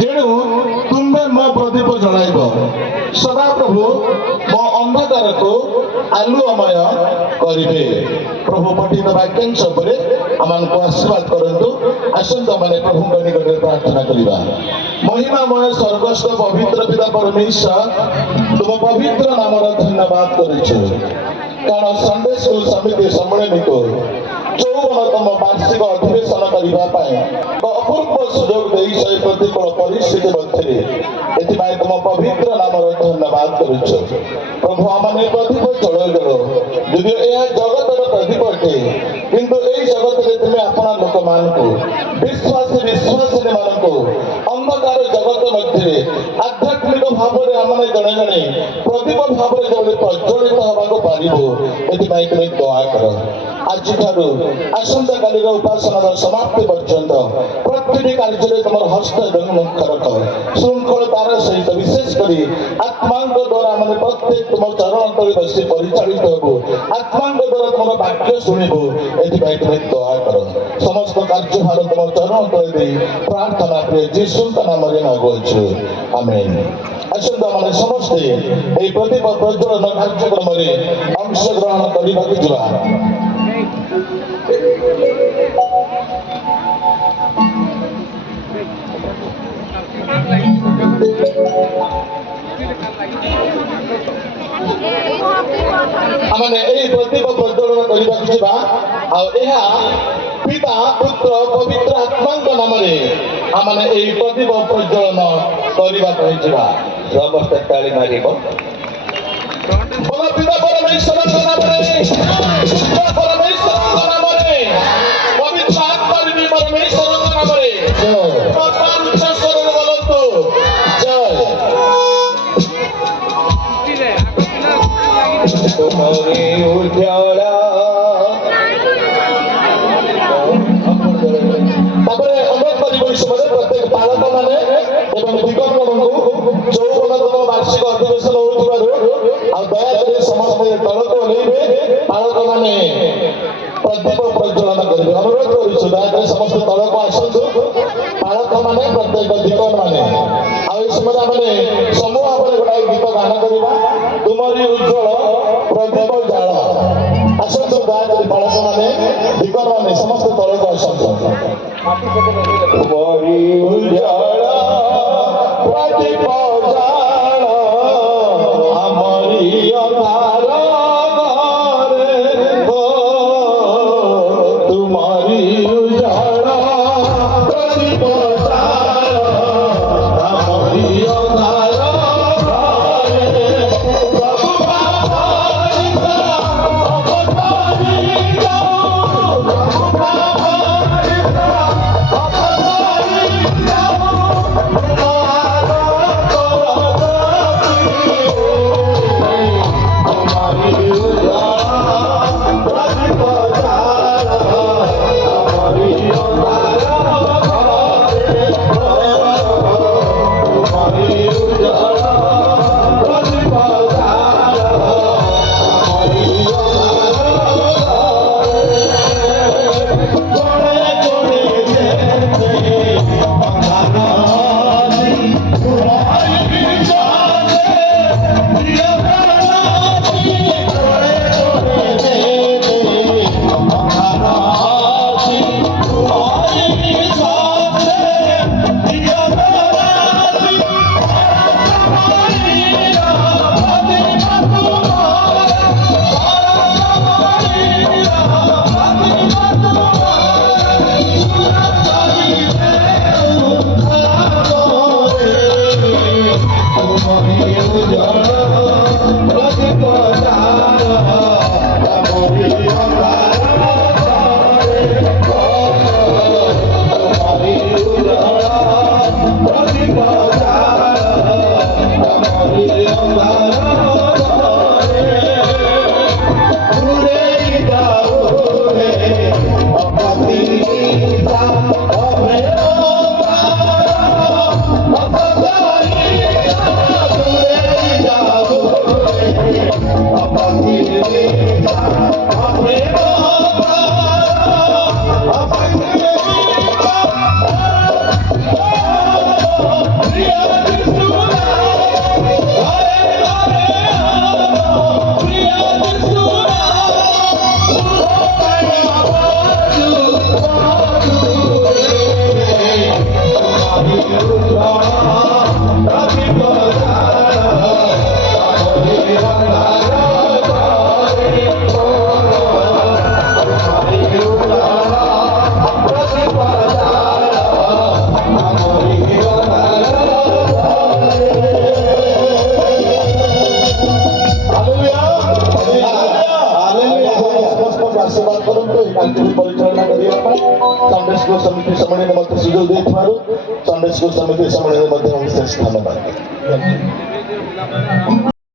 जेणु तुम्बे मो प्रदीप जलाइब सदा प्रभु मो अंधकार को आलुअमय करिवे। प्रभु पठित वाक्यांश उपरे आमान को आशीर्वाद करंतु। आसंत माने प्रभु निकट प्रार्थना करिबा। महिमामय स्वर्गस्थ पवित्र पिता परमेश्वर तुम पवित्र नाम धन्यवाद करिछु कारण संडे स्कूल समिति सम्मेलन को 54तम वार्षिक अधिवेशन करने अपूर्व सुजोग दे से प्रतिकूल परिस्थिति मध्य एथि तुम पवित्र नाम धन्यवाद करुच। प्रभु आम प्रदीप जल जल यदि यह जगतर प्रदीप अटे किंतु यही जगत में तुम्हें अपना लोक मान विश्वासी विश्वासिनी मान अंधकार जगत मध्य आध्यात्मिक भाव में आम जड़े जड़े प्रदीप भाव में जब प्रज्वलित होगा पार तुम्हें दया कर। आज आसंता काली उपासनार समाप्ति पर्यंत प्रत्येक कार्य तुम हस्त एवं मुख रख श्रृंखलतार सहित विशेषकर आत्मा द्वारा आम प्रत्येक तुम चरण तले बस परिचालित हबू आत्मा द्वारा तुम वाक्य शुणु ये तुम्हें दया कर। समस्त कार्यभार तुम चरण तले दे प्रार्थना प्रिय जीशु नाम मागुछु आमेन। आसंता मैंने समस्ते ये प्रदीप प्रज्वलन कार्यक्रम में अंशग्रहण करने जा आमने एई प्रदीप प्रज्वलन करने पिता पुत्र पवित्र आत्मा नाम आमने एई प्रदीप प्रज्वलन करने समस्त ताली मारी बोलो पिता परमेश्वर नाम पुत्र परमेश्वर नाम पवित्र आत्मा परमेश्वर नाम भगवान ईश्वर बोलतो जय। तुम्हारे उजाला तापरे अमृत परिवेश में प्रत्येक पालक माने एवं विगत को 54तम वार्षिक अधिवेशन होउथिबारु आ दया करी समस्त दल को लेबे पालक माने प्रदीप प्रज्वलन करिवे अनुरोध करिछु। दया करी समस्त दल को आसंतु पालक माने प्रत्येक विगत माने आ इस समय माने समूह भाव गोटा गीत गान करबा तुमरी उज्जवल प्रदीप जाल आसंतु। दया करी पालक माने विगत माने समस्त दल को आसंतु तुमरी उज्जवल प्रदीप जाल हमरी अंधार घरे हो तुम्हारी उजाड़ प्रदीप जाल हमरी अंधार घरे प्रभु भाई अवतारी जाओ प्रभु भाई अवतारी जाओ तुम्हारी କାର୍ଯ୍ୟକୁ ପରିଚାଳନା କରିବା ପାଇଁ ସଣ୍ଡେ ସ୍କୁଲ ସମିତି ସମ୍ମିଳନୀରେ ମଧ୍ୟ ସୁଯୋଗ ଦେଇଥିବାରୁ ସଣ୍ଡେ ସ୍କୁଲ ସମିତି ସମ୍ମିଳନୀରେ ମଧ୍ୟ ବିଶେଷ ଧନ୍ୟବାଦ।